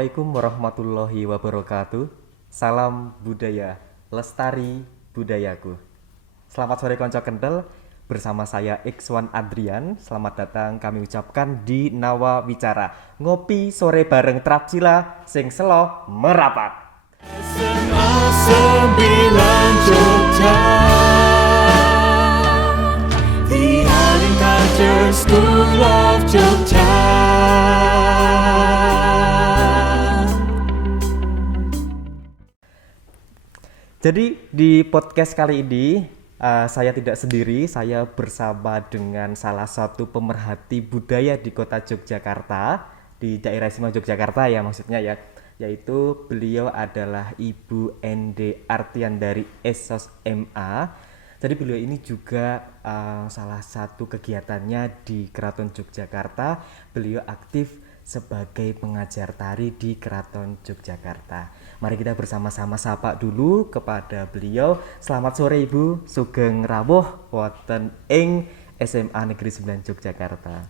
Assalamualaikum warahmatullahi wabarakatuh. Salam budaya, lestari budayaku. Selamat sore konco kentel, bersama saya Ikswan Adrian. Selamat datang kami ucapkan di Nawa Wicara. Ngopi sore bareng Trapcila sing selo merapat. SMA 9 Jogja, The Art and Culture School of Jogja. Jadi di podcast kali ini saya tidak sendiri, saya bersama dengan salah satu pemerhati budaya di kota Yogyakarta, di daerah istimewa Yogyakarta ya maksudnya ya, yaitu beliau adalah Ibu Ende Artian dari Esos MA. Jadi beliau ini juga salah satu kegiatannya di Keraton Yogyakarta, beliau aktif sebagai pengajar tari di Keraton Yogyakarta. Mari kita bersama-sama sapa dulu kepada beliau. Selamat sore Ibu, sugeng rawuh wonten ing SMA Negeri 9 Yogyakarta.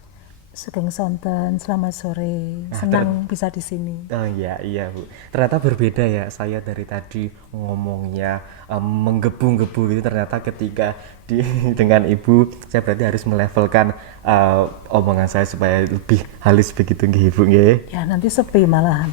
Sugeng sonten, selamat sore. Senang bisa di sini. Oh iya Bu. Ternyata berbeda ya, saya dari tadi ngomongnya menggebu-gebu gitu, ternyata ketika dengan Ibu saya berarti harus melevelkan omongan saya supaya lebih halus begitu nggih Ibu nggih. Ya nanti sepi malahan.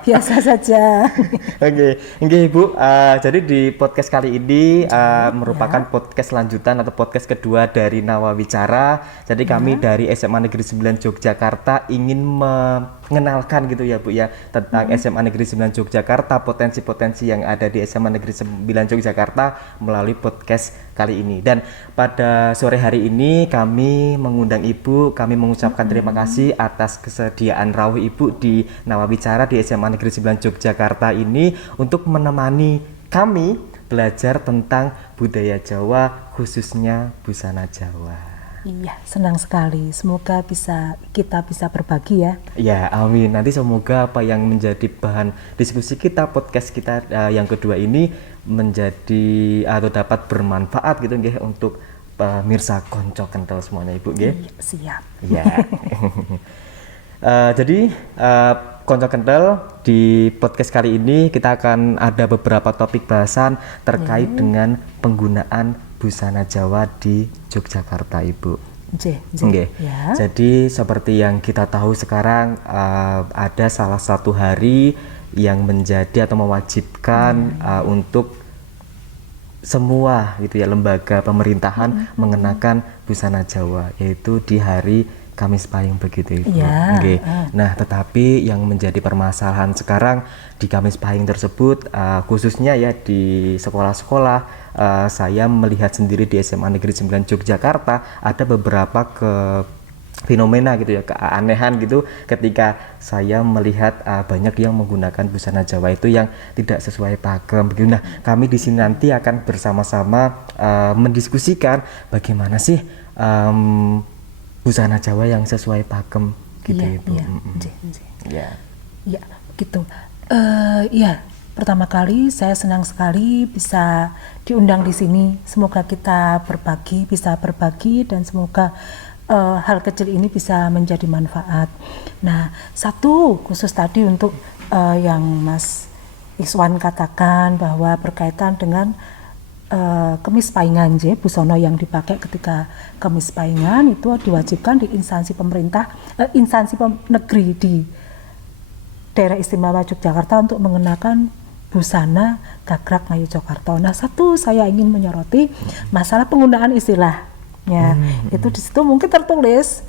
Biasa saja. Oke, nggih Ibu. Jadi di podcast kali ini merupakan podcast lanjutan atau podcast kedua dari Nawa Wicara. Jadi kami dari SMA Negeri 9 Yogyakarta ingin mengenalkan gitu ya Bu ya tentang SMA Negeri 9 Yogyakarta, potensi-potensi yang ada di SMA Negeri 9 Yogyakarta melalui podcast kali ini. Dan pada sore hari ini kami mengundang Ibu, kami mengucapkan terima kasih atas kesediaan rawuh Ibu di Nawa Wicara di SMA Negeri 9 Yogyakarta ini untuk menemani kami belajar tentang budaya Jawa, khususnya busana Jawa. Iya, senang sekali. Semoga kita bisa berbagi ya. Ya, amin. Nanti semoga apa yang menjadi bahan diskusi kita, podcast kita yang kedua ini menjadi atau dapat bermanfaat gitu nggih untuk pemirsa konco kental semuanya Ibu nggih. Iya, siap. Ya. Jadi konco kental di podcast kali ini kita akan ada beberapa topik bahasan terkait dengan penggunaan busana Jawa di Yogyakarta Ibu. Okay. Ya. Jadi seperti yang kita tahu sekarang ada salah satu hari yang menjadi atau mewajibkan untuk semua gitu ya lembaga pemerintahan mengenakan busana Jawa, yaitu di hari Kamis Pahing begitu Ibu. Ya. Nah, tetapi yang menjadi permasalahan sekarang di Kamis Pahing tersebut khususnya ya di sekolah-sekolah, saya melihat sendiri di SMA Negeri 9 Yogyakarta ada beberapa fenomena gitu ya, keanehan gitu ketika saya melihat banyak yang menggunakan busana Jawa itu yang tidak sesuai pakem begitu. Nah, kami di sini nanti akan bersama-sama mendiskusikan bagaimana sih busana Jawa yang sesuai pakem gitu Ibu. Iya, gitu. Pertama kali saya senang sekali bisa diundang di sini. Semoga kita bisa berbagi dan semoga hal kecil ini bisa menjadi manfaat. Nah, satu khusus tadi untuk yang Mas Iswan katakan bahwa berkaitan dengan kemis paingan, busana yang dipakai ketika kemis paingan itu diwajibkan di instansi pemerintah, instansi negeri di daerah istimewa Yogyakarta untuk mengenakan busana gagrak ngayu Jakarta. Nah, satu saya ingin menyoroti masalah penggunaan istilahnya. Itu di situ mungkin tertulis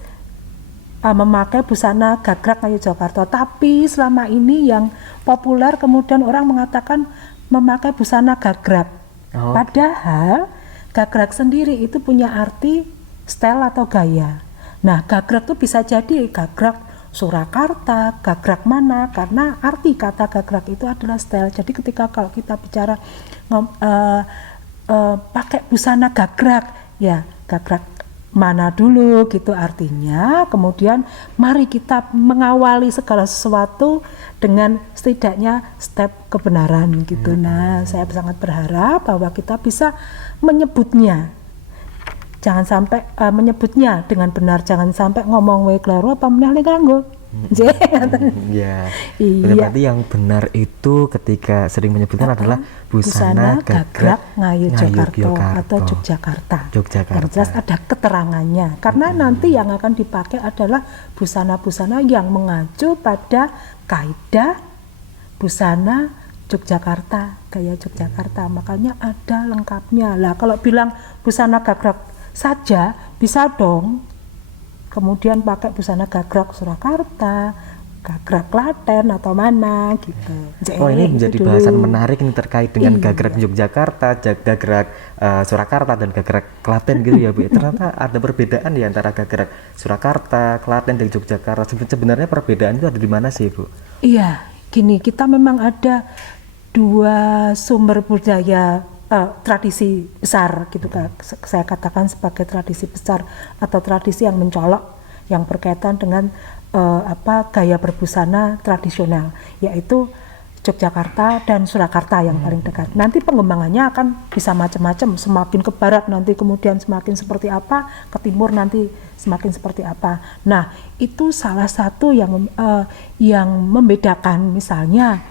memakai busana gagrak ngayu Jakarta, tapi selama ini yang populer kemudian orang mengatakan memakai busana gagrak. Padahal gagrak sendiri itu punya arti style atau gaya. Nah, gagrak itu bisa jadi gagrak Surakarta, gagrak mana, karena arti kata gagrak itu adalah style. Jadi ketika kalau kita bicara pakai busana gagrak, ya gagrak mana dulu gitu artinya. Kemudian mari kita mengawali segala sesuatu dengan setidaknya step kebenaran gitu. Nah, saya sangat berharap bahwa kita bisa menyebutnya. Jangan sampai menyebutnya dengan benar, jangan sampai ngomong wae kleru apa meneh nganggo. Nggih. Iya. Iya. Berarti yang benar itu ketika sering menyebutkan adalah busana gagrag Ngayu Jakarta Yogyakarta. atau Yogyakarta. Yogyakarta. Yang jelas ada keterangannya. Karena nanti yang akan dipakai adalah busana-busana yang mengacu pada kaidah busana Yogyakarta, gaya Yogyakarta. Makanya ada lengkapnya. Lah kalau bilang busana gagrag saja bisa dong. Kemudian pakai busana gagrag Surakarta, gagrag Klaten atau mana gitu. Oh, ini menjadi Itu bahasan dulu. menarik ini terkait dengan Iya. gagrag Yogyakarta, gagrag Surakarta dan gagrag Klaten gitu ya Bu. Ternyata ada perbedaan ya antara gagrag Surakarta, Klaten dan Yogyakarta. Sebenarnya perbedaan itu ada di mana sih Bu? Iya, gini, kita memang ada dua sumber budaya tradisi besar gitu kan. Saya katakan sebagai tradisi besar atau tradisi yang mencolok yang berkaitan dengan gaya berbusana tradisional, yaitu Yogyakarta dan Surakarta yang paling dekat. Nanti pengembangannya akan bisa macam-macam, semakin ke barat nanti kemudian semakin seperti apa, ke timur nanti semakin seperti apa. Nah, itu salah satu yang membedakan. Misalnya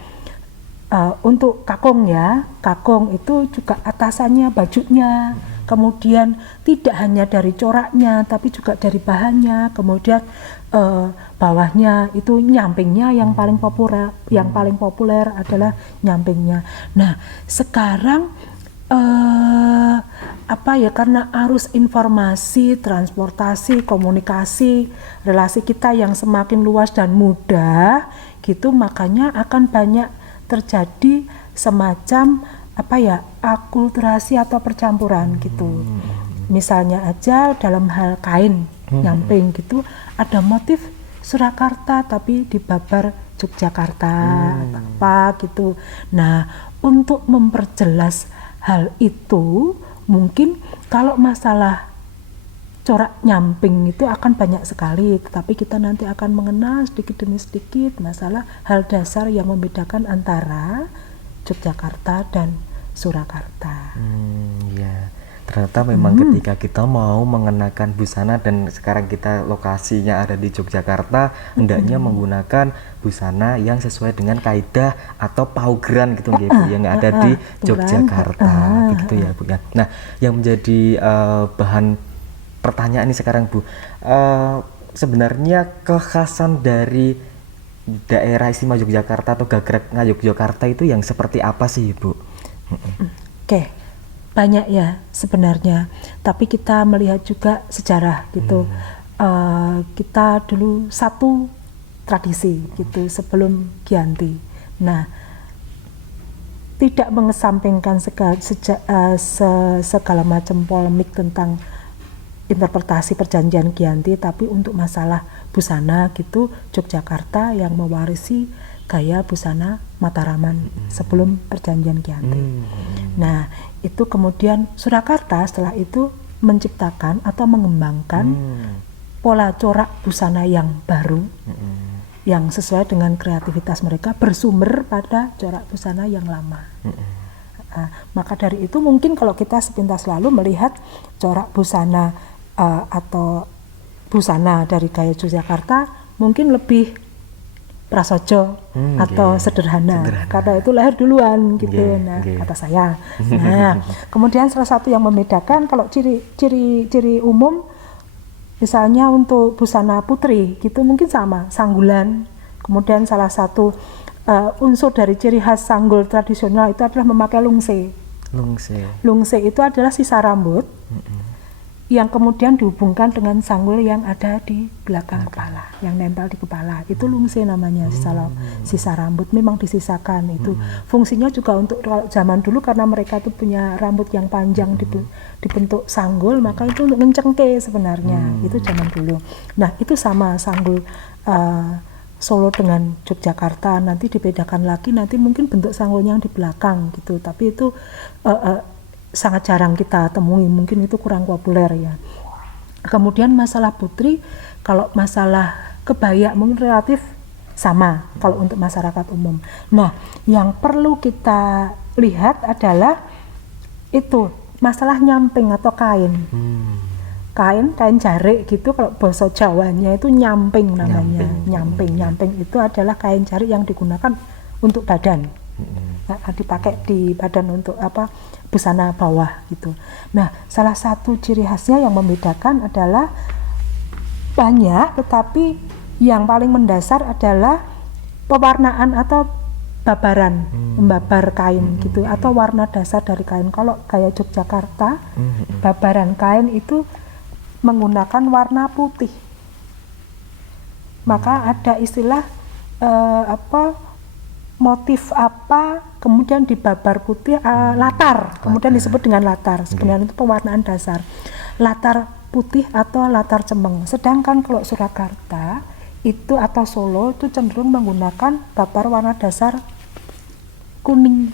untuk kakung ya, kakung itu juga atasannya, bajunya, kemudian tidak hanya dari coraknya tapi juga dari bahannya, kemudian bawahnya itu nyampingnya yang paling populer adalah nyampingnya. Nah, sekarang karena arus informasi, transportasi, komunikasi, relasi kita yang semakin luas dan mudah gitu, makanya akan banyak terjadi semacam akulturasi atau percampuran gitu. Misalnya aja dalam hal kain nyamping gitu ada motif Surakarta tapi dibabar Yogyakarta apa gitu. Nah, untuk memperjelas hal itu mungkin kalau masalah corak nyamping itu akan banyak sekali, tetapi kita nanti akan mengenal sedikit demi sedikit masalah hal dasar yang membedakan antara Yogyakarta dan Surakarta. Ya, ternyata memang ketika kita mau mengenakan busana dan sekarang kita lokasinya ada di Yogyakarta, hendaknya menggunakan busana yang sesuai dengan kaidah atau paugeran gitu nggih Bu, yang ada di Yogyakarta, begitu ya Bu ya. Nah, yang menjadi bahan pertanyaan ini sekarang Bu, sebenarnya kekhasan dari daerah istimewa Yogyakarta atau gagrag Yogyakarta itu yang seperti apa sih Bu? Oke, banyak ya sebenarnya, tapi kita melihat juga sejarah gitu. Kita dulu satu tradisi gitu sebelum Giyanti. Nah, tidak mengesampingkan segala macam polemik tentang interpretasi perjanjian Giyanti, tapi untuk masalah busana gitu, Yogyakarta yang mewarisi gaya busana Mataraman sebelum perjanjian Giyanti. Nah, itu kemudian Surakarta setelah itu menciptakan atau mengembangkan pola corak busana yang baru, yang sesuai dengan kreativitas mereka, bersumber pada corak busana yang lama. Maka dari itu mungkin kalau kita sepintas lalu melihat corak busana atau busana dari gaya Yogyakarta mungkin lebih prasaja atau sederhana, karena itu lahir duluan gitu. Kata saya. Nah, kemudian salah satu yang membedakan kalau ciri umum misalnya untuk busana putri gitu mungkin sama, sanggulan. Kemudian salah satu unsur dari ciri khas sanggul tradisional itu adalah memakai lungse. Lungse itu adalah sisa rambut yang kemudian dihubungkan dengan sanggul yang ada di belakang kepala, yang nempel di kepala. Itu lungse namanya, sisa rambut memang disisakan. Itu fungsinya juga untuk zaman dulu karena mereka tuh punya rambut yang panjang dibentuk sanggul, maka itu untuk ngencengke sebenarnya. Itu zaman dulu. Nah, itu sama sanggul Solo dengan Yogyakarta, nanti dibedakan lagi, nanti mungkin bentuk sanggulnya yang di belakang gitu, tapi itu sangat jarang kita temui, mungkin itu kurang populer ya. Kemudian masalah putri, kalau masalah kebaya mungkin relatif sama kalau untuk masyarakat umum. Nah, yang perlu kita lihat adalah itu masalah nyamping atau kain. kain jarik gitu, kalau bahasa Jawanya itu nyamping namanya. Nyamping itu adalah kain jarik yang digunakan untuk badan. Dipakai di badan untuk busana bawah gitu. Nah, salah satu ciri khasnya yang membedakan adalah banyak, tetapi yang paling mendasar adalah pewarnaan atau babaran, membabar kain gitu, atau warna dasar dari kain. Kalau gaya Yogyakarta, babaran kain itu menggunakan warna putih. Maka ada istilah motif apa, kemudian dibabar putih, latar, kemudian disebut dengan latar. Sebenarnya itu pewarnaan dasar. Latar putih atau latar cemeng. Sedangkan kalau Surakarta itu atau Solo itu cenderung menggunakan babar warna dasar kuning.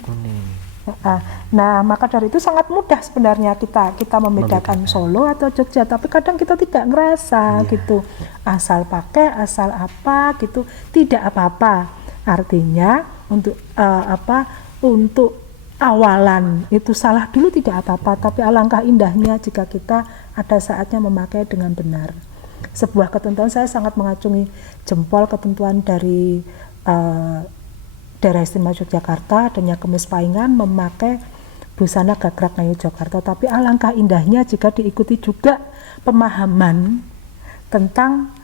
Nah, maka dari itu sangat mudah sebenarnya kita membedakan Solo atau Jogja, tapi kadang kita tidak ngerasa gitu. Asal pakai, asal apa gitu, tidak apa-apa. Artinya untuk untuk awalan itu salah dulu tidak apa-apa, tapi alangkah indahnya jika kita ada saatnya memakai dengan benar. Sebuah ketentuan, saya sangat mengacungi jempol ketentuan dari Daerah Istimewa Yogyakarta, adanya Kemis Paingan memakai busana gagrak Ngayu Jakarta, tapi alangkah indahnya jika diikuti juga pemahaman tentang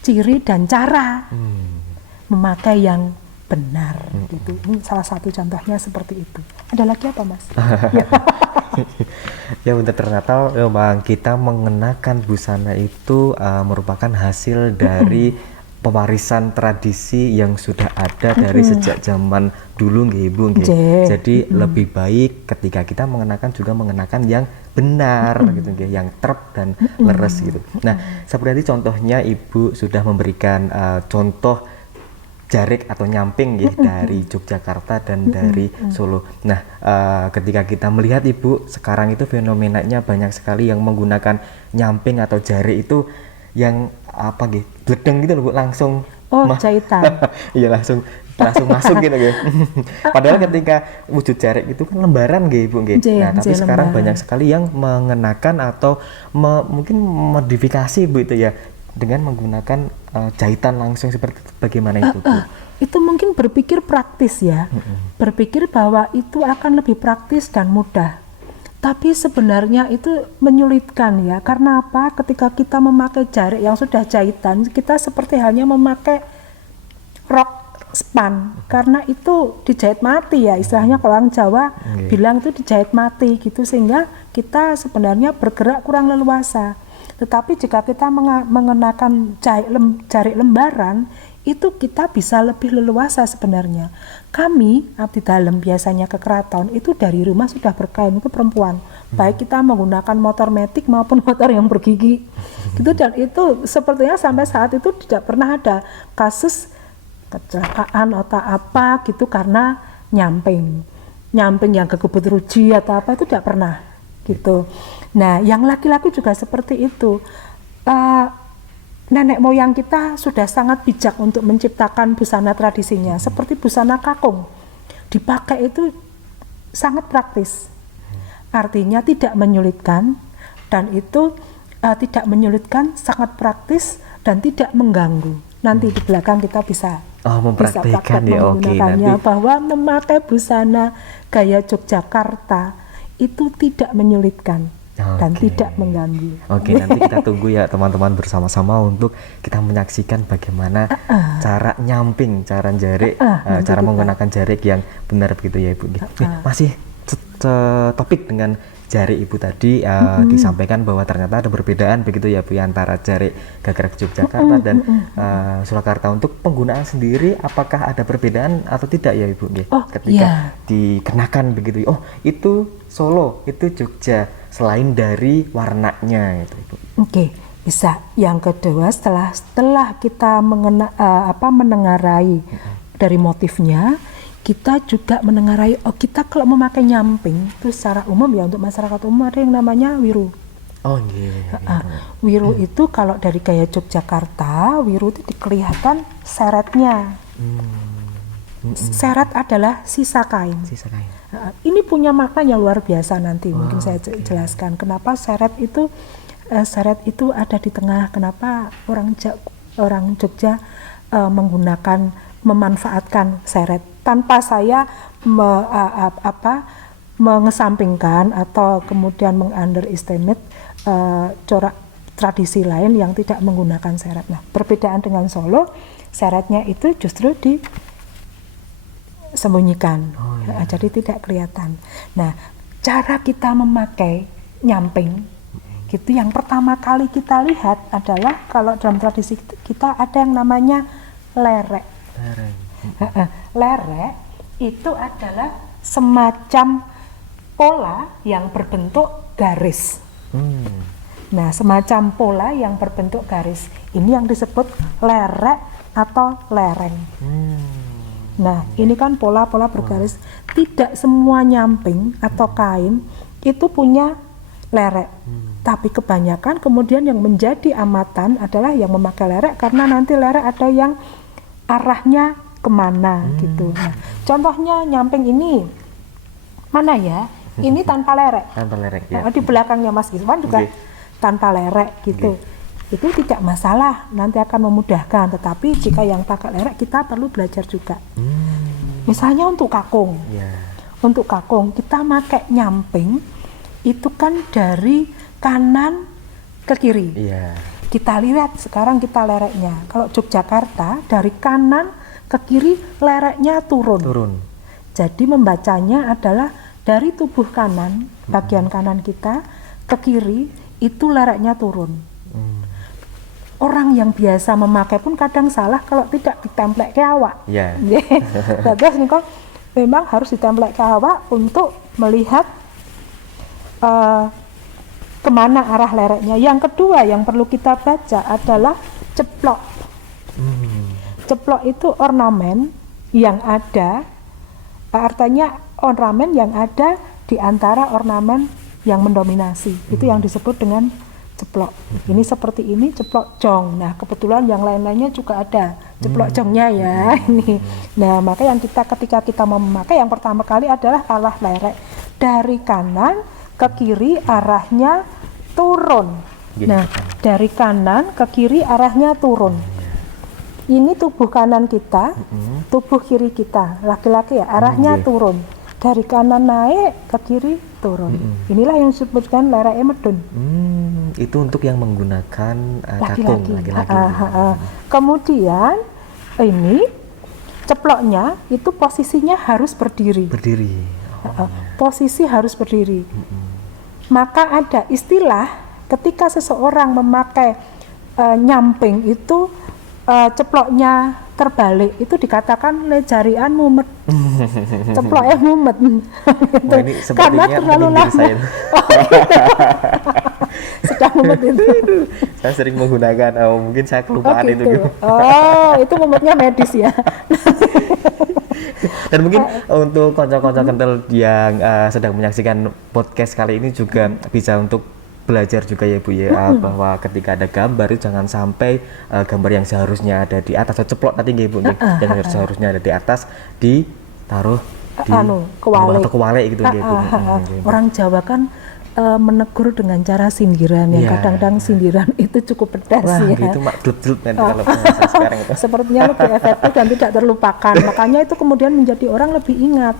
ciri dan cara memakai yang benar gitu. Ini salah satu contohnya seperti itu. Ada lagi apa, Mas? Ya benar, ternyata memang kita mengenakan busana itu merupakan hasil dari pewarisan tradisi yang sudah ada dari sejak zaman dulu nggih Ibu nggih. Jadi lebih baik ketika kita mengenakan yang benar gitu nggih, yang terp dan leres gitu. Nah, seperti contohnya Ibu sudah memberikan contoh jarik atau nyamping ya dari Yogyakarta dan dari Solo. Nah, ketika kita melihat Ibu sekarang itu fenomenanya banyak sekali yang menggunakan nyamping atau jarik itu yang bledeng gitu loh Bu, langsung jahitan. Iya, langsung masuk gitu ya. Padahal ketika wujud jarik itu kan lembaran nggih Ibu nggih. Nah, tapi sekarang banyak sekali yang mengenakan atau mungkin modifikasi Bu itu ya dengan menggunakan jahitan langsung, seperti bagaimana itu Bu? Itu mungkin berpikir praktis ya, berpikir bahwa itu akan lebih praktis dan mudah. Tapi sebenarnya itu menyulitkan ya, karena apa? Ketika kita memakai jarik yang sudah jahitan, kita seperti halnya memakai rok span, karena itu dijahit mati ya, istilahnya kalau orang Jawa bilang itu dijahit mati gitu, sehingga kita sebenarnya bergerak kurang leluasa. Tetapi jika kita mengenakan jarik lembaran, itu kita bisa lebih leluasa sebenarnya. Kami abdi dalem biasanya ke keraton itu dari rumah sudah berkain, itu perempuan. Baik kita menggunakan motor metik maupun motor yang bergigi. Gitu, dan itu sepertinya sampai saat itu tidak pernah ada kasus kecelakaan atau apa gitu karena nyamping yang kekebut ruji atau apa, itu tidak pernah gitu. Nah, yang laki-laki juga seperti itu. Nenek moyang kita sudah sangat bijak untuk menciptakan busana tradisinya, seperti busana kakung. Dipakai itu sangat praktis. Artinya tidak menyulitkan, dan itu tidak menyulitkan, sangat praktis dan tidak mengganggu. Nanti di belakang kita bisa mempraktikkan ya, menggunakannya, bahwa memakai busana gaya Yogyakarta itu tidak menyulitkan dan tidak mengganggu. Nanti kita tunggu ya teman-teman bersama-sama untuk kita menyaksikan bagaimana cara nyamping, cara jarik, cara menggunakan jarik yang benar begitu ya Ibu. Masih topik dengan jarik Ibu tadi disampaikan bahwa ternyata ada perbedaan begitu ya Bu antara jarik gagrak Yogyakarta dan Surakarta. Untuk penggunaan sendiri apakah ada perbedaan atau tidak ya Ibu? Ketika dikenakan begitu, itu Solo, itu Jogja, selain dari warnanya itu Ibu. Bisa. Yang kedua, setelah kita menengarai dari motifnya, kita juga menengarai, kita kalau memakai nyamping itu secara umum ya, untuk masyarakat umum ada yang namanya wiru. Wiru itu kalau dari gaya Yogyakarta, wiru itu kelihatan seretnya. Seret adalah sisa kain. Ini punya maknanya luar biasa, nanti mungkin saya jelaskan kenapa seret itu seret itu ada di tengah. Kenapa orang Jogja memanfaatkan seret tanpa saya mengesampingkan atau kemudian mengunderestimate corak tradisi lain yang tidak menggunakan seret. Nah, perbedaan dengan Solo, seretnya itu justru disembunyikan, jadi tidak kelihatan. Nah, cara kita memakai nyamping, gitu, yang pertama kali kita lihat adalah kalau dalam tradisi kita ada yang namanya lerek. Lerek itu adalah semacam pola yang berbentuk garis. Nah, semacam pola yang berbentuk garis. Ini yang disebut lerek atau lereng. Nah, ini kan pola-pola bergaris. Tidak semua nyamping atau kain itu punya lerek. Tapi kebanyakan kemudian yang menjadi amatan adalah yang memakai lerek, karena nanti lerek ada yang arahnya kemana gitu. Nah, contohnya nyamping ini mana ya? Ini tanpa lerek. Tanpa lerek ya. Nah, di belakangnya Mas Giswan juga tanpa lerek gitu. Itu tidak masalah, nanti akan memudahkan. Tetapi jika yang pakai lerek kita perlu belajar juga. Misalnya untuk kakung. Untuk kakung kita pakai nyamping itu kan dari kanan ke kiri. Kita lihat sekarang kita lereknya. Kalau Yogyakarta dari kanan ke kiri lereknya turun. Jadi membacanya adalah dari tubuh kanan, bagian kanan kita ke kiri itu lereknya turun. Orang yang biasa memakai pun kadang salah kalau tidak ditemplek ke awak. Terus nih memang harus ditemplek ke awak untuk melihat kemana arah lereknya. Yang kedua yang perlu kita baca adalah ceplok. Ceplok itu ornamen yang ada, artinya ornamen yang ada di antara ornamen yang mendominasi. Itu yang disebut dengan ceplok. Ini seperti ini ceplok jong. Nah, kebetulan yang lain-lainnya juga ada ceplok jongnya ya. Ini. Nah, maka yang ketika kita memakai yang pertama kali adalah arah lerek. Dari kanan ke kiri arahnya turun. Nah, dari kanan ke kiri arahnya turun. Ini tubuh kanan kita, tubuh kiri kita, laki-laki ya, arahnya turun. Dari kanan naik ke kiri turun. Inilah yang disebutkan lerek medun. Itu untuk yang menggunakan kakung laki-laki. Kemudian ini ceploknya itu posisinya harus berdiri. Posisi harus berdiri. Maka ada istilah ketika seseorang memakai nyamping itu ceploknya terbalik, itu dikatakan lejarian mumet. Ceploknya mumet. Ini Karena terlalu lama. Sedang mumet itu. Saya sering menggunakan, mungkin saya kelupaan itu. Itu mumetnya medis ya. Dan mungkin untuk konco-konco kental yang sedang menyaksikan podcast kali ini juga bisa untuk belajar juga ya Bu ya, bahwa ketika ada gambar itu jangan sampai gambar yang seharusnya ada di atas, atau ceplok tadi nggih Bu, yang seharusnya ada di atas ditaruh di kewale gitu nggih Bu. Orang Jawa kan menegur dengan cara sindiran yang kadang-kadang sindiran itu cukup pedas. Itu mak dlut nanti kalau bahasa sekarang itu. Sepertinya lebih efektif dan tidak terlupakan. Makanya itu kemudian menjadi orang lebih ingat.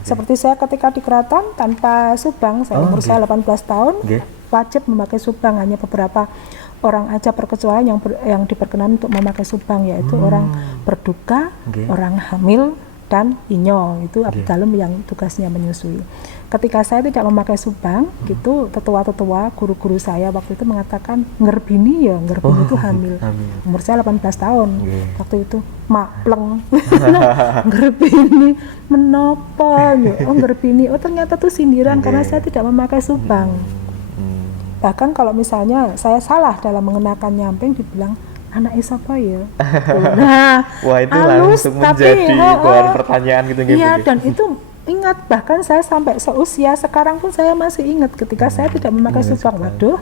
Seperti saya ketika di keraton tanpa subang, umur saya 18 tahun, wajib memakai subang, hanya beberapa orang aja perkecualian yang diperkenan untuk memakai subang, yaitu orang berduka, orang hamil, dan inyo, itu abdi dalem yang tugasnya menyusui. Ketika saya tidak memakai subang, gitu, tetua-tetua, guru-guru saya waktu itu mengatakan ngerbini itu hamil. Umur saya 18 tahun, waktu itu mapleng, ngerbini, menopo, ngerbini, ternyata itu sindiran karena saya tidak memakai subang. Bahkan kalau misalnya saya salah dalam mengenakan nyamping, dibilang anak siapa ya? Nah, wah itu langsung menjadi bahan pertanyaan gitu. Iya, dan itu Ingat, bahkan saya sampai seusia sekarang pun saya masih ingat ketika saya tidak memakai subang. Waduh.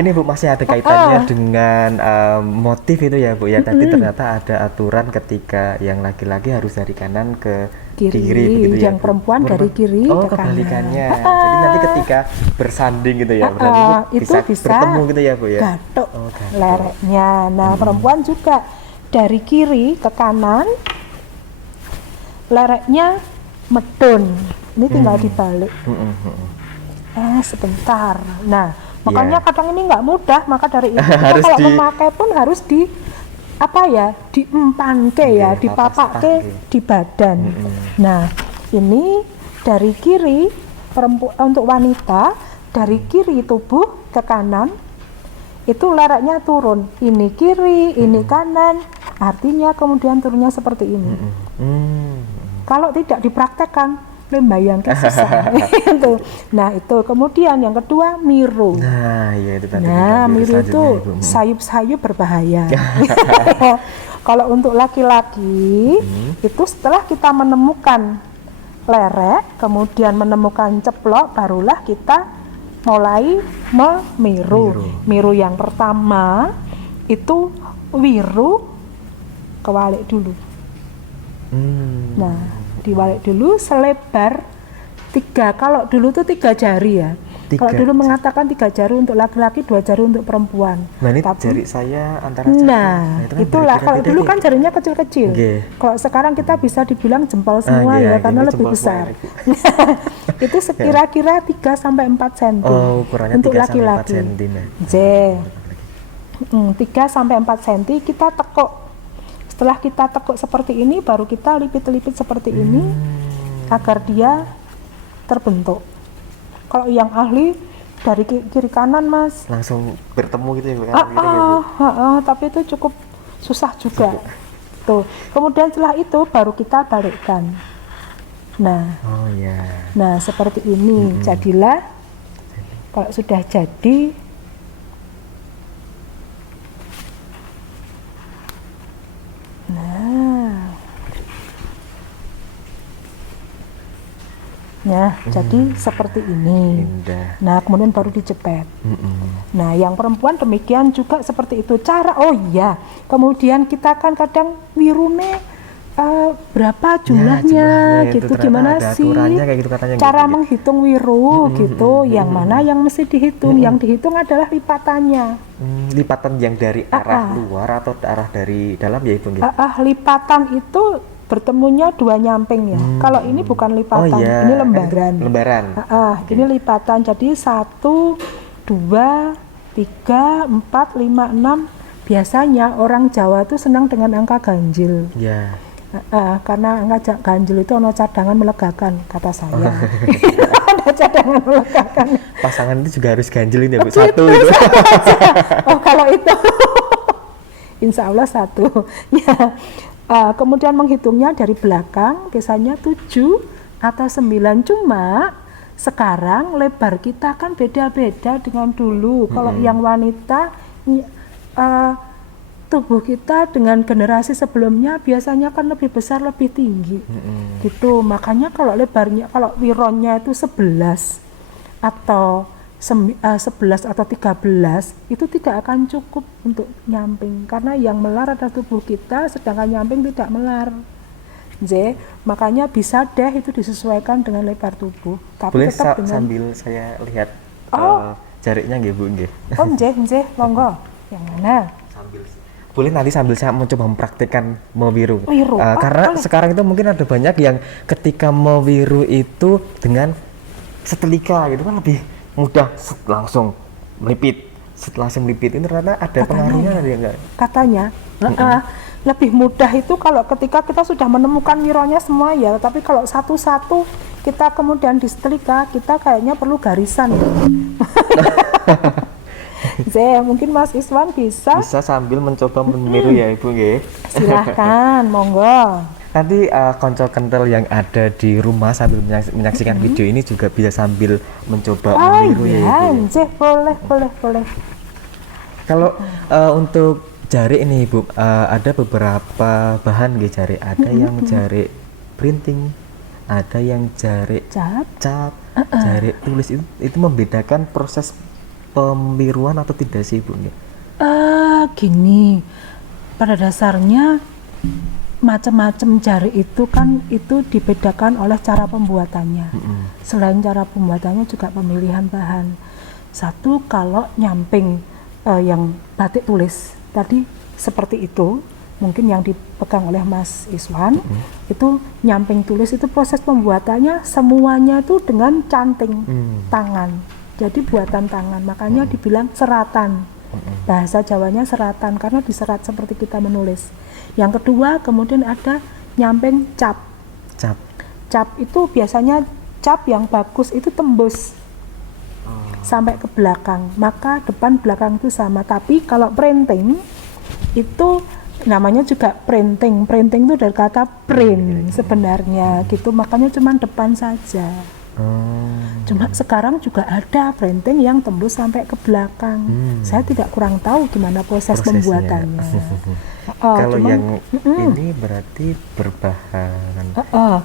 Ini Bu, masih ada kaitannya dengan motif itu ya Bu ya. Tadi ternyata ada aturan ketika yang laki-laki harus dari kanan ke kiri begitu ya. Yang perempuan dari kiri ke kanan. kebalikannya. Jadi nanti ketika bersanding gitu ya, berarti itu bisa bertemu gitu ya Bu ya. Gatuk lereknya. Nah, perempuan juga dari kiri ke kanan, lereknya medun. Ini tinggal dibalik. Sebentar. Nah, makanya kadang ini nggak mudah. Maka dari itu kita kalau memakai pun harus diempanke ya, dipapake di badan. Nah, ini dari kiri untuk wanita, dari kiri tubuh ke kanan itu lereknya turun. Ini kiri, ini kanan. Artinya kemudian turunnya seperti ini. Kalau tidak dipraktekkan, membayangkan susah. Nah, itu kemudian yang kedua miru. Nah, ya itu tadi. Nah, miru itu sayup-sayup berbahaya. Kalau untuk laki-laki itu setelah kita menemukan lerek, kemudian menemukan ceplok, barulah kita mulai memiru. Miru yang pertama itu wiru kewalik dulu. Nah, diwalik dulu selebar 3. Kalau dulu tuh 3 jari ya. Kalau dulu mengatakan 3 jari untuk laki-laki, 2 jari untuk perempuan. Nah, ini jari saya antara jari. Nah, itulah kalau dulu kan jarinya kecil-kecil. Kalau sekarang kita bisa dibilang jempol semua ya, karena lebih besar. Itu sekira-kira 3 sampai 4 cm. Untuk laki-laki. 3 sampai 4 cm kita tekuk. Setelah kita tekuk seperti ini, baru kita lipit-lipit seperti ini agar dia terbentuk. Kalau yang ahli dari kiri kanan Mas, langsung bertemu gitu ya. Tapi itu cukup susah juga. Tuh. Kemudian setelah itu baru kita balikkan. Nah, nah seperti ini. Jadilah kalau sudah jadi. Nah, jadi seperti ini. Nah, kemudian baru dijepit. Nah, yang perempuan demikian juga seperti itu. Kemudian kita kan kadang wirune berapa jumlahnya gitu, gimana sih gitu cara menghitung wiru gitu, yang mana yang mesti dihitung, yang dihitung adalah lipatannya. Lipatan yang dari arah luar atau arah dari dalam ya itu? Lipatan itu bertemunya 2 nyamping ya. Kalau ini bukan lipatan, ini lembaran. Ini lipatan. Jadi 1, 2, 3, 4, 5, 6. Biasanya orang Jawa itu senang dengan angka ganjil. Karena angka ganjil itu ono cadangan melegakan, kata saya. Ada cadangan melegakan. Pasangan itu juga harus ganjil ini ya Bu? 1 itu. Kalau itu insya Allah 1 ya. Kemudian menghitungnya dari belakang, biasanya 7 atau 9. Cuma sekarang lebar kita kan beda-beda dengan dulu. Kalau yang wanita, tubuh kita dengan generasi sebelumnya biasanya kan lebih besar, lebih tinggi. Gitu. Makanya kalau lebarnya, kalau wironnya itu 11 atau 11 atau 13 itu tidak akan cukup untuk nyamping, karena yang melar adalah tubuh kita, sedangkan nyamping tidak melar. Makanya bisa deh itu disesuaikan dengan lebar tubuh. Tapi boleh tetap dengan sambil saya lihat jarinya nggih Bu nggih. Monggo. Yang mana? Boleh nanti sambil saya mencoba mempraktikkan mewiru. Karena sekarang itu mungkin ada banyak yang ketika mewiru itu dengan setelika gitu kan lebih mudah, langsung melipit. Setelah melipit ini ternyata ada pengaruhnya ya enggak? Katanya lebih mudah itu kalau ketika kita sudah menemukan wironya semua ya, tapi kalau satu-satu kita kemudian disetelika, kita kayaknya perlu garisan. Mungkin Mas Iswan bisa sambil mencoba meniru ya Ibu nggih. Silahkan, monggo. Nanti konco kental yang ada di rumah sambil menyaksikan video ini juga bisa sambil mencoba meniru ya Ibu. Boleh. Kalau untuk jari ini Ibu, ada beberapa bahan nggih jari. Ada yang jari printing, ada yang jarik Cap. cat, jarik tulis. Itu membedakan proses pembiruan atau tidak sih Ibu? Gini, pada dasarnya macam-macam jarik itu kan itu dibedakan oleh cara pembuatannya. Selain cara pembuatannya juga pemilihan bahan. Satu, kalau nyamping yang batik tulis tadi seperti itu, mungkin yang dipegang oleh Mas Iswan, itu nyamping tulis itu proses pembuatannya semuanya itu dengan canting tangan. Jadi buatan tangan, makanya dibilang seratan. Bahasa Jawanya seratan karena diserat seperti kita menulis. Yang kedua, kemudian ada nyamping cap. Cap itu biasanya cap yang bagus itu tembus sampai ke belakang, maka depan belakang itu sama. Tapi kalau printing itu namanya juga printing itu dari kata print sebenarnya gitu, makanya cuma depan saja. Cuma sekarang juga ada printing yang tembus sampai ke belakang. Saya tidak kurang tahu gimana prosesnya pembuatannya. Kalau yang ini berarti berbahan.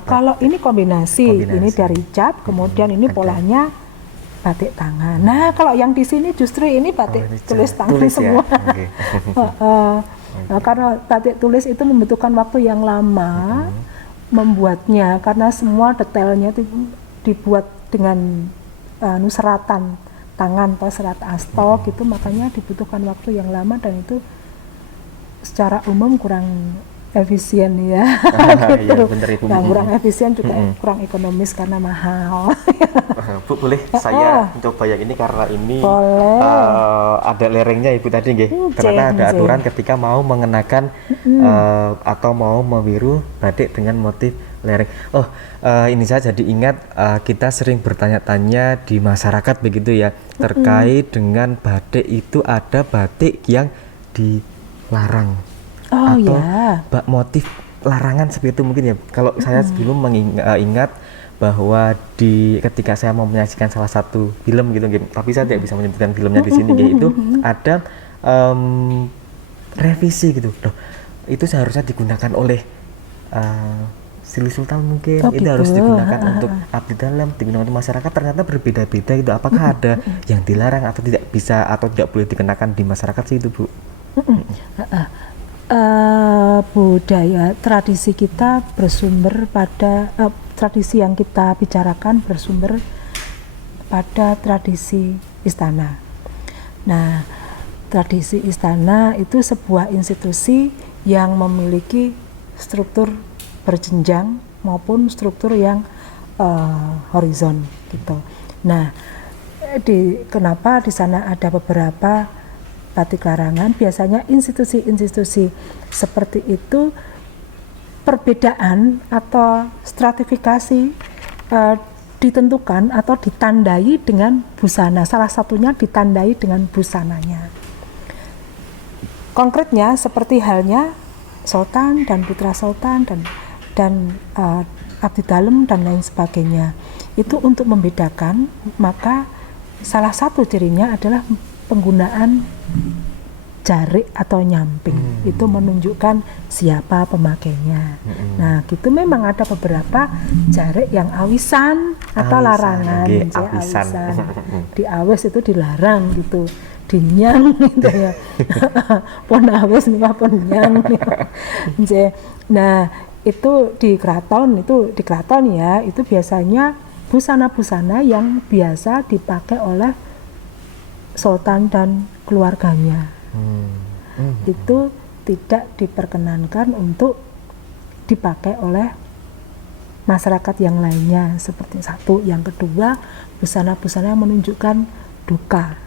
Kalau ini kombinasi, ini dari cap, kemudian ini polanya batik tangan. Nah, kalau yang di sini justru ini batik tulis tangan semua. Nah, karena batik tulis itu membutuhkan waktu yang lama membuatnya, karena semua detailnya itu dibuat dengan seratan tangan atau serat astok gitu, makanya dibutuhkan waktu yang lama dan itu secara umum kurang efisien ya. Gitu. Ya, bener, Ibu. Nah, kurang efisien juga kurang ekonomis karena mahal. Bu, boleh saya coba yang ini karena ini ada lerengnya Ibu tadi nggih. Ternyata ada aturan ketika mau mengenakan atau mau membiru batik dengan motif lereng. Ini saya jadi ingat kita sering bertanya-tanya di masyarakat begitu ya, terkait dengan batik itu ada batik yang dilarang atau motif larangan seperti itu mungkin ya. Kalau saya sebelum mengingat bahwa ketika saya mau menyaksikan salah satu film gitu, tapi saya tidak bisa menyebutkan filmnya di sini, itu ada revisi gitu. Loh, itu seharusnya digunakan oleh Sili Sultan mungkin, itu gitu. harus digunakan untuk abdi dalam, digunakan untuk masyarakat, ternyata berbeda-beda itu. Apakah ada yang dilarang atau tidak bisa atau tidak boleh dikenakan di masyarakat sih itu Bu? Budaya tradisi kita bersumber pada tradisi yang kita bicarakan bersumber pada tradisi istana. Nah, tradisi istana itu sebuah institusi yang memiliki struktur berjenjang maupun struktur yang horizon gitu. Nah, kenapa di sana ada beberapa batik larangan? Biasanya institusi-institusi seperti itu perbedaan atau stratifikasi ditentukan atau ditandai dengan busana. Salah satunya ditandai dengan busananya. Konkretnya seperti halnya sultan dan putra sultan dan abdi dalem dan lain sebagainya. Itu untuk membedakan, maka salah satu cirinya adalah penggunaan jarik atau nyamping. Itu menunjukkan siapa pemakainya. Nah, gitu memang ada beberapa jarik yang awisan atau larangan. Awisan. Di awes itu dilarang gitu. Dinyang gitu ya. Pon awes nih pon nyang. Nah, itu di keraton ya, itu biasanya busana-busana yang biasa dipakai oleh sultan dan keluarganya. Itu tidak diperkenankan untuk dipakai oleh masyarakat yang lainnya, seperti satu. Yang kedua, busana-busana yang menunjukkan duka.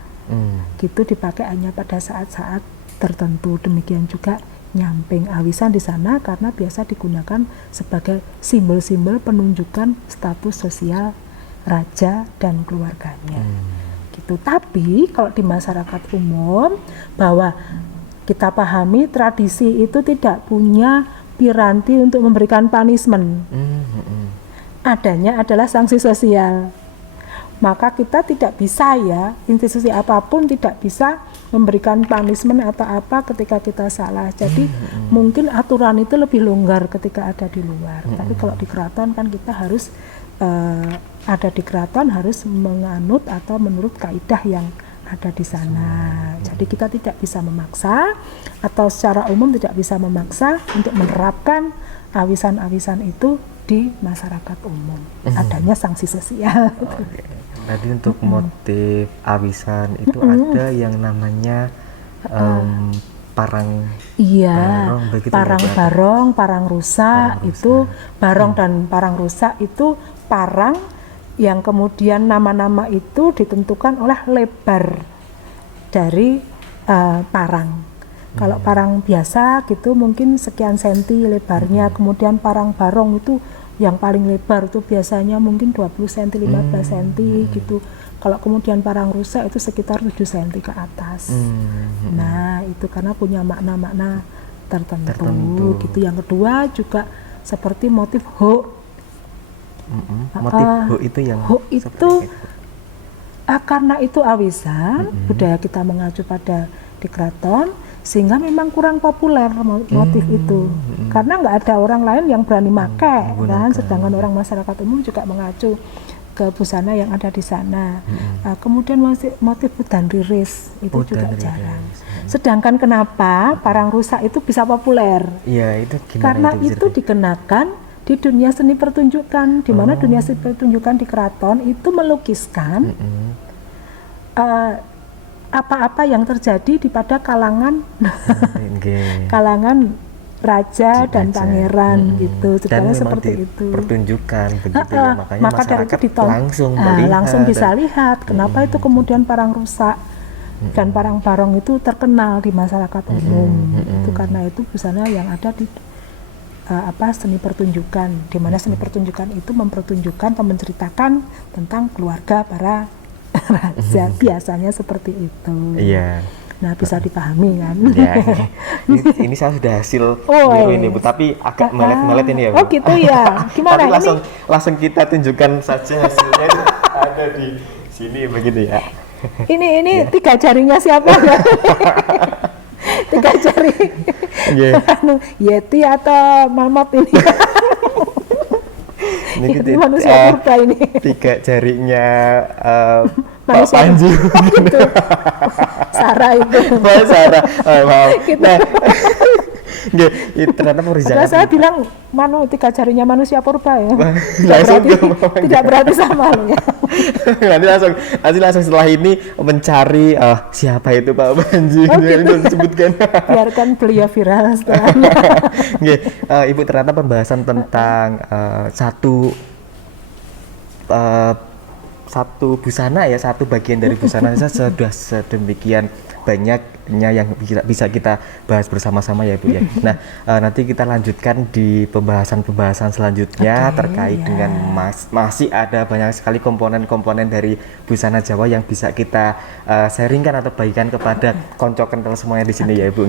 Gitu dipakai hanya pada saat-saat tertentu. Demikian juga nyamping awisan di sana karena biasa digunakan sebagai simbol-simbol penunjukan status sosial raja dan keluarganya. Gitu. Tapi kalau di masyarakat umum, bahwa kita pahami tradisi itu tidak punya piranti untuk memberikan punishment. Adanya adalah sanksi sosial. maka kita tidak bisa ya, institusi apapun tidak bisa memberikan punishment atau apa ketika kita salah. Jadi mungkin aturan itu lebih longgar ketika ada di luar. Tapi kalau di keraton kan kita harus ada di keraton harus menganut atau menurut kaidah yang ada di sana. Jadi kita tidak bisa memaksa atau secara umum tidak bisa memaksa untuk menerapkan awisan-awisan itu di masyarakat umum. Adanya sanksi sosial. Tadi untuk motif awisan itu ada yang namanya parang barong, begitu parang ya, Bu? barong, parang rusa Parang itu barong dan parang rusa itu parang yang kemudian nama-nama itu ditentukan oleh lebar dari parang. Kalau parang biasa gitu mungkin sekian senti lebarnya, kemudian parang barong itu yang paling lebar itu biasanya mungkin 20 cm, 15 cm gitu. Kalau kemudian parang rusa itu sekitar 7 cm ke atas. Nah, itu karena punya makna-makna tertentu gitu. Yang kedua juga seperti motif ho. Motif ho itu yang Ho itu seperti karena itu awisan, budaya kita mengacu pada di keraton, sehingga memang kurang populer motif itu. Karena nggak ada orang lain yang berani pakai, kan? Sedangkan orang masyarakat umum juga mengacu ke busana yang ada di sana. Kemudian motif udan riris itu juga jarang. Sedangkan kenapa parang rusak itu bisa populer? Iya, itu gimana Karena itu itu dikenakan di dunia seni pertunjukan, di mana dunia seni pertunjukan di keraton itu melukiskan apa-apa yang terjadi di pada kalangan kalangan raja dan pangeran gitu, dan sebenarnya seperti itu. Pertunjukan begitu ya, makanya Maka dari masyarakat itu langsung bisa lihat kenapa itu kemudian parang rusak dan parang barong itu terkenal di masyarakat umum. Itu karena itu busana yang ada di seni pertunjukan, di mana seni pertunjukan itu mempertunjukkan atau menceritakan tentang keluarga para raja, biasanya seperti itu. Iya. Nah, bisa dipahami kan? Ya, ini saya sudah hasil niru ini Bu, tapi agak melet-melet ini ya Bu. Oh gitu ya. Gimana tapi ini? langsung kita tunjukkan saja hasilnya itu ada di sini begitu ya. Ini tiga jarinya siapa? Tiga jari. Yeti atau mamut ini? Ini manusia purba ini. Tiga jarinya Pak Manusia Panji. Gitu. Sarah itu. Pak Sarah. Maaf. Gitu. Nah, ternyata perbincangan. Saya bilang tiga jarinya manusia purba ya. Langsung tidak berarti sama loh ya. nanti langsung setelah ini mencari siapa itu Pak Panji yang disebutkan. Biarkan beliau viral setelahnya. Ibu, ternyata pembahasan tentang satu busana ya, satu bagian dari busana saja sudah sedemikian banyaknya yang bisa kita bahas bersama-sama ya Bu ya. Nah, nanti kita lanjutkan di pembahasan selanjutnya terkait dengan masih ada banyak sekali komponen-komponen dari busana Jawa yang bisa kita sharingkan atau bagikan kepada konco kental semuanya di sini ya Ibu.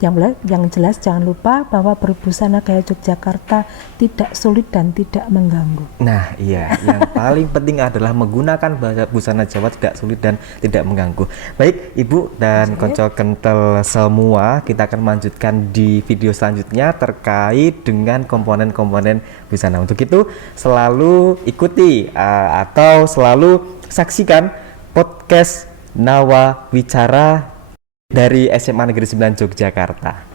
Yang jelas jangan lupa bahwa berbusana gaya Yogyakarta tidak sulit dan tidak mengganggu. Nah iya, yang paling penting adalah menggunakan bahasa busana Jawa tidak sulit dan tidak mengganggu. Baik Ibu dan konco kental semua, kita akan melanjutkan di video selanjutnya terkait dengan komponen-komponen busana. Untuk itu selalu ikuti atau selalu saksikan podcast Nawa Wicara dari SMA Negeri 9 Yogyakarta.